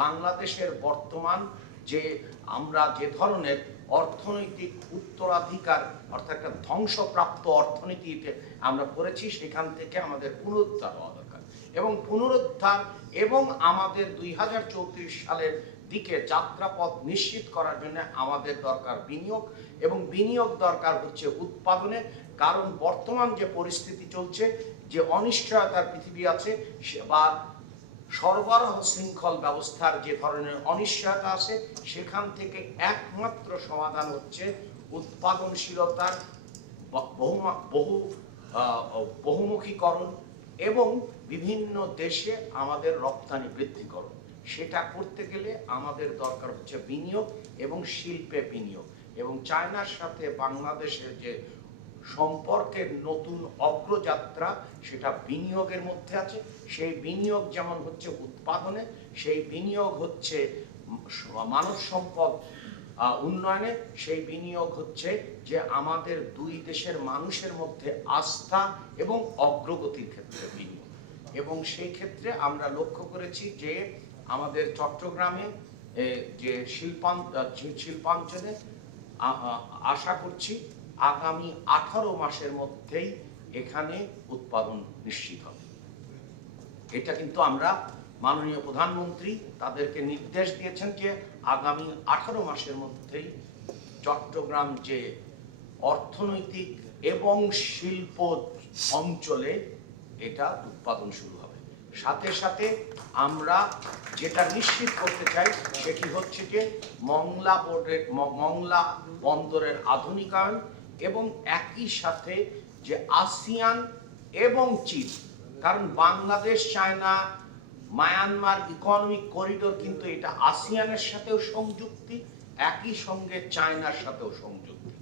বাংলাদেশের বর্তমান যে আমরা যে ধরনের অর্থনৈতিক উত্তরাধিকার অর্থাৎ একটা ধ্বংসপ্রাপ্ত অর্থনীতিতে আমরা করেছি, সেখান থেকে আমাদের পুনরুদ্ধার হওয়া দরকার এবং পুনরুদ্ধার এবং আমাদের 2034 সালের দিকে যাত্রাপথ নিশ্চিত করার জন্য আমাদের দরকার বিনিয়োগ এবং বিনিয়োগ দরকার হচ্ছে উৎপাদনে। কারণ বর্তমান যে পরিস্থিতি চলছে, যে অনিশ্চয়তার পৃথিবী আছে বা সরবরাহ শৃঙ্খল ব্যবস্থার যে ধরনের অনিশ্চয়তা আছে, সেখান থেকে একমাত্র সমাধান হচ্ছে উৎপাদনশীলতার বহুমুখীকরণ এবং বিভিন্ন দেশে আমাদের রপ্তানি বৃদ্ধিকরণ। সেটা করতে গেলে আমাদের দরকার হচ্ছে বিনিয়োগ এবং শিল্পে বিনিয়োগ। এবং চায়নার সাথে বাংলাদেশের যে সম্পর্কের নতুন অগ্রযাত্রা, সেটা বিনিয়োগের মধ্যে আছে। সেই বিনিয়োগ যেমন হচ্ছে উৎপাদনে, সেই বিনিয়োগ হচ্ছে মানব সম্পদ উন্নয়নে, সেই বিনিয়োগ হচ্ছে যে আমাদের দুই দেশের মানুষের মধ্যে আস্থা এবং অগ্রগতির ক্ষেত্রে বিনিয়োগ। এবং সেই ক্ষেত্রে আমরা লক্ষ্য করেছি যে আমাদের চট্টগ্রামে যে শিল্পাঞ্চলে আশা করছি আগামী 18 মাসের মধ্যেই এখানে উৎপাদন নিশ্চিত হবে। এটা কিন্তু আমরা মাননীয় প্রধানমন্ত্রী তাদেরকে নির্দেশ দিয়েছেন যে আগামী 18 মাসের মধ্যেই চট্টগ্রাম যে অর্থনৈতিক এবং শিল্প অঞ্চলে এটা উৎপাদন শুরু হবে। সাথে সাথে আমরা যেটা নিশ্চিত করতে চাই সেটি হচ্ছে যে মংলা বন্দরের আধুনিকায়ন এবং একই সাথে যে আসিয়ান এবং চীন, কারণ Bangladesh China Myanmar economic corridor কিন্তু এটা আসিয়ানের সাথেও সংযুক্তি, একই সঙ্গে চায়নার সাথেও সংযুক্তি,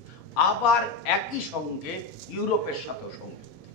আবার একই সঙ্গে ইউরোপের সাথেও সংযুক্তি।